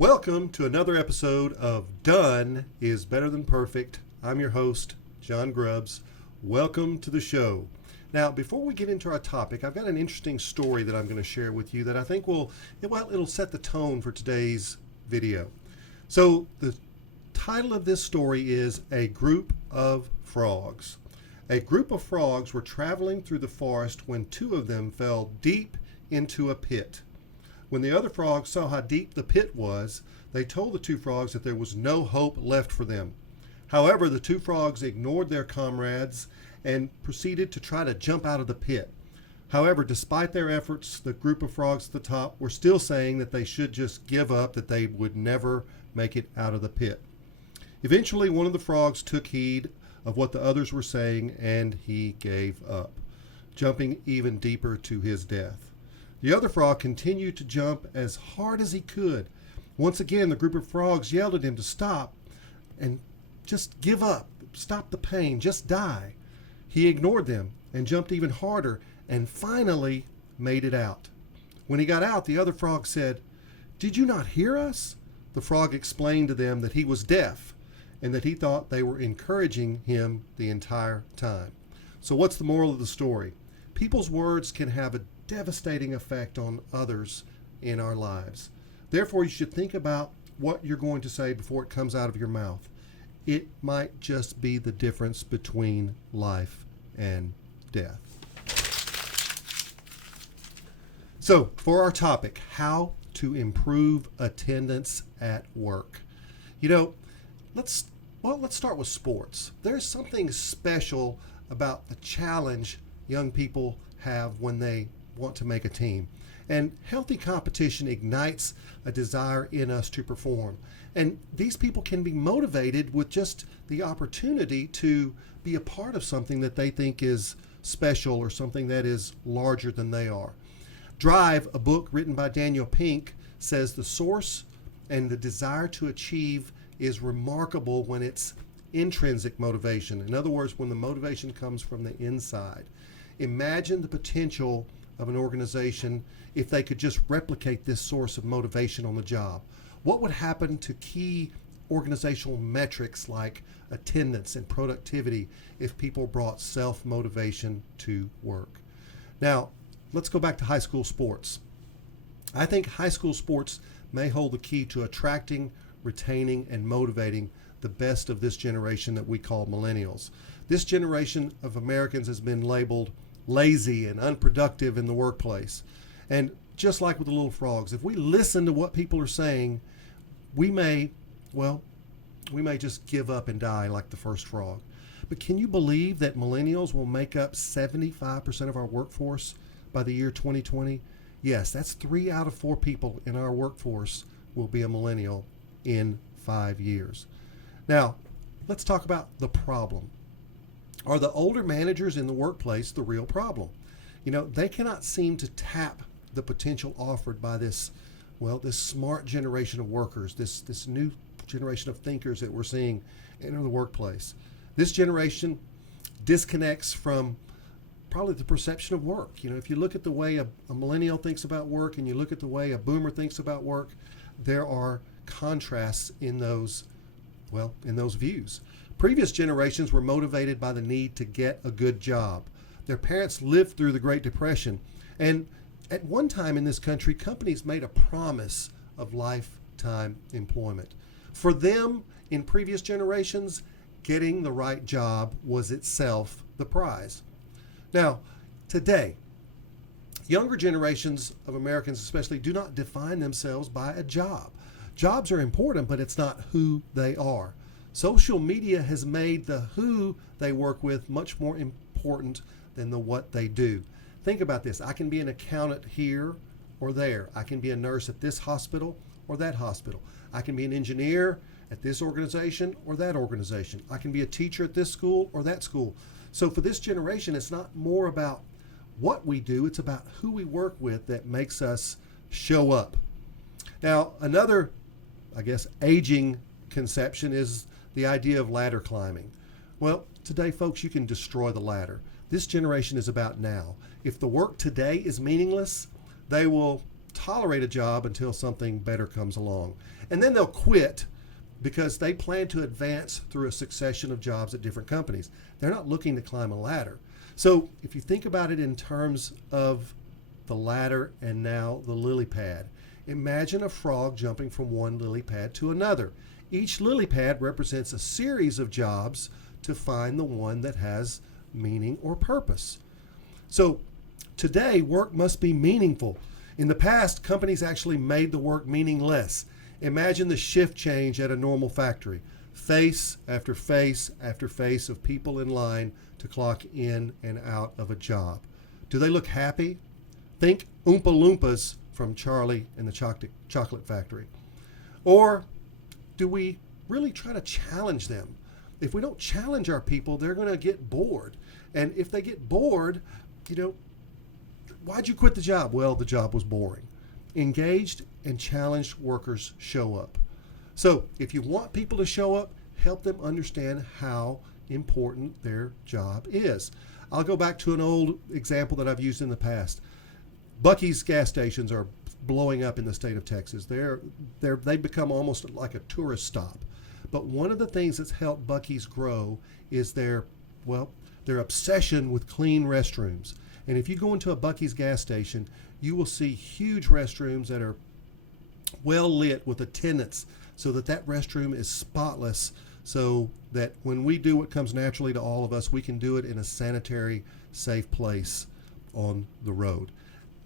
Welcome to another episode of Done is Better Than Perfect. I'm your host, John Grubbs. Welcome to the show. Now, before we get into our topic, I've got an interesting story that I'm going to share with you that I think it'll set the tone for today's video. So the title of this story is A Group of Frogs. A group of frogs were traveling through the forest when two of them fell deep into a pit. When the other frogs saw how deep the pit was, they told the two frogs that there was no hope left for them. However, the two frogs ignored their comrades and proceeded to try to jump out of the pit. However, despite their efforts, the group of frogs at the top were still saying that they should just give up, that they would never make it out of the pit. Eventually, one of the frogs took heed of what the others were saying, and he gave up, jumping even deeper to his death. The other frog continued to jump as hard as he could. Once again, the group of frogs yelled at him to stop and just give up, stop the pain, just die. He ignored them and jumped even harder and finally made it out. When he got out, the other frog said, "Did you not hear us?" The frog explained to them that he was deaf and that he thought they were encouraging him the entire time. So what's the moral of the story? People's words can have a devastating effect on others in our lives. Therefore, you should think about what you're going to say before it comes out of your mouth. It might just be the difference between life and death. So, for our topic, how to improve attendance at work. Let's start with sports. There's something special about the challenge young people have when they want to make a team. And healthy competition ignites a desire in us to perform. And these people can be motivated with just the opportunity to be a part of something that they think is special or something that is larger than they are. Drive, a book written by Daniel Pink, says the source and the desire to achieve is remarkable when it's intrinsic motivation. In other words, when the motivation comes from the inside. Imagine the potential of an organization if they could just replicate this source of motivation on the job. What would happen to key organizational metrics like attendance and productivity if people brought self-motivation to work? Now, let's go back to high school sports. I think high school sports may hold the key to attracting, retaining, and motivating the best of this generation that we call millennials. This generation of Americans has been labeled lazy and unproductive in the workplace. And just like with the little frogs, if we listen to what people are saying, we may just give up and die like the first frog. But can you believe that millennials will make up 75% of our workforce by the year 2020? Yes, that's 3 out of 4 people in our workforce will be a millennial in 5 years. Now, let's talk about the problem. Are the older managers in the workplace the real problem? They cannot seem to tap the potential offered by this smart generation of workers, this new generation of thinkers that we're seeing enter the workplace. This generation disconnects from probably the perception of work. If you look at the way a millennial thinks about work and you look at the way a boomer thinks about work, there are contrasts in those views. Previous generations were motivated by the need to get a good job. Their parents lived through the Great Depression. And at one time in this country, companies made a promise of lifetime employment. For them, in previous generations, getting the right job was itself the prize. Now, today, younger generations of Americans especially do not define themselves by a job. Jobs are important, but it's not who they are. Social media has made the who they work with much more important than the what they do. Think about this. I can be an accountant here or there. I can be a nurse at this hospital or that hospital. I can be an engineer at this organization or that organization. I can be a teacher at this school or that school. So for this generation, it's not more about what we do, it's about who we work with that makes us show up. Now, another, aging conception is the idea of ladder climbing. Well, today, folks, you can destroy the ladder. This generation is about now. If the work today is meaningless, they will tolerate a job until something better comes along. And then they'll quit because they plan to advance through a succession of jobs at different companies. They're not looking to climb a ladder. So if you think about it in terms of the ladder and now the lily pad, imagine a frog jumping from one lily pad to another. Each lily pad represents a series of jobs to find the one that has meaning or purpose. So today, work must be meaningful. In the past, companies actually made the work meaningless. Imagine the shift change at a normal factory. Face after face after face of people in line to clock in and out of a job. Do they look happy? Think Oompa Loompas from Charlie and the Chocolate Factory. Or do we really try to challenge them? If we don't challenge our people, they're going to get bored. And if they get bored, why'd you quit the job? Well, the job was boring. Engaged and challenged workers show up. So if you want people to show up, help them understand how important their job is. I'll go back to an old example that I've used in the past. Buc-ee's gas stations are blowing up in the state of Texas. They've become almost like a tourist stop. But one of the things that's helped Buc-ee's grow is their obsession with clean restrooms. And if you go into a Buc-ee's gas station, you will see huge restrooms that are well lit with attendants so that restroom is spotless, so that when we do what comes naturally to all of us, we can do it in a sanitary, safe place on the road.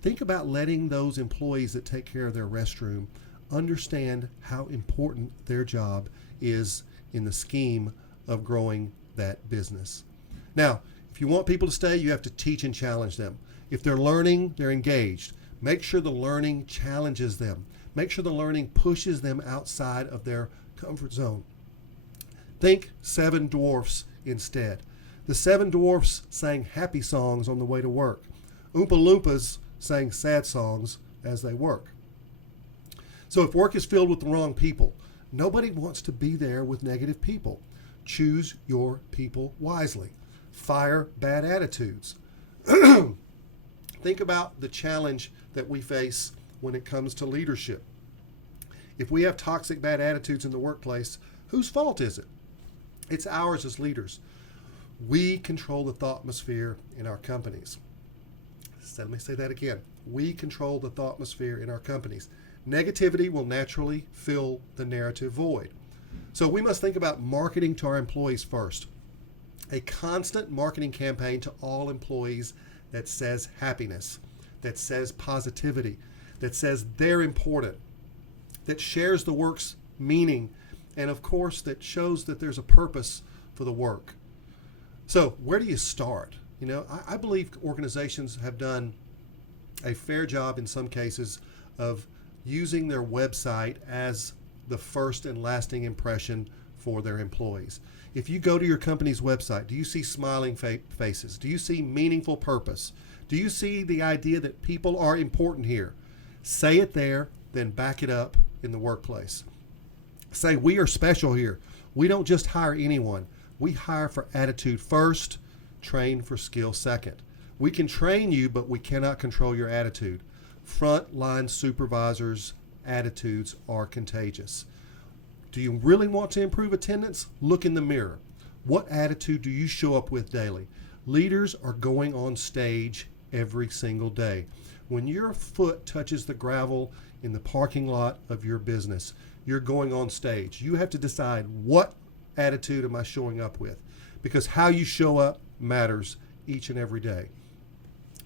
Think about letting those employees that take care of their restroom understand how important their job is in the scheme of growing that business. Now, if you want people to stay, you have to teach and challenge them. If they're learning, they're engaged. Make sure the learning challenges them. Make sure the learning pushes them outside of their comfort zone. Think Seven Dwarfs instead. The Seven Dwarfs sang happy songs on the way to work. Oompa Loompas sang sad songs as they work. So if work is filled with the wrong people, nobody wants to be there with negative people. Choose your people wisely. Fire bad attitudes. Think about the challenge that we face when it comes to leadership. If we have toxic bad attitudes in the workplace, whose fault is it? It's ours as leaders. We control the thoughtmosphere in our companies. So let me say that again. We control the thoughtmosphere in our companies. Negativity will naturally fill the narrative void. So we must think about marketing to our employees first. A constant marketing campaign to all employees that says happiness, that says positivity, that says they're important, that shares the work's meaning, and of course that shows that there's a purpose for the work. So where do you start? I believe organizations have done a fair job in some cases of using their website as the first and lasting impression for their employees. If you go to your company's website, do you see smiling faces? Do you see meaningful purpose? Do you see the idea that people are important here? Say it there, then back it up in the workplace. Say, we are special here. We don't just hire anyone. We hire for attitude first, train for skill second. We can train you, but we cannot control your attitude. Frontline supervisors' attitudes are contagious. Do you really want to improve attendance? Look in the mirror. What attitude do you show up with daily? Leaders are going on stage every single day. When your foot touches the gravel in the parking lot of your business, you're going on stage. You have to decide, what attitude am I showing up with? Because how you show up matters each and every day.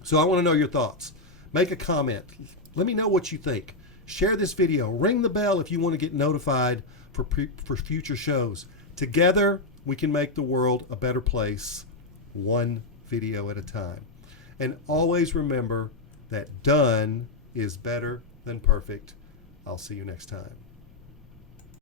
So I want to know your thoughts. Make a comment. Let me know what you think. Share this video. Ring the bell if you want to get notified for future shows. Together, we can make the world a better place, one video at a time. And always remember that done is better than perfect. I'll see you next time.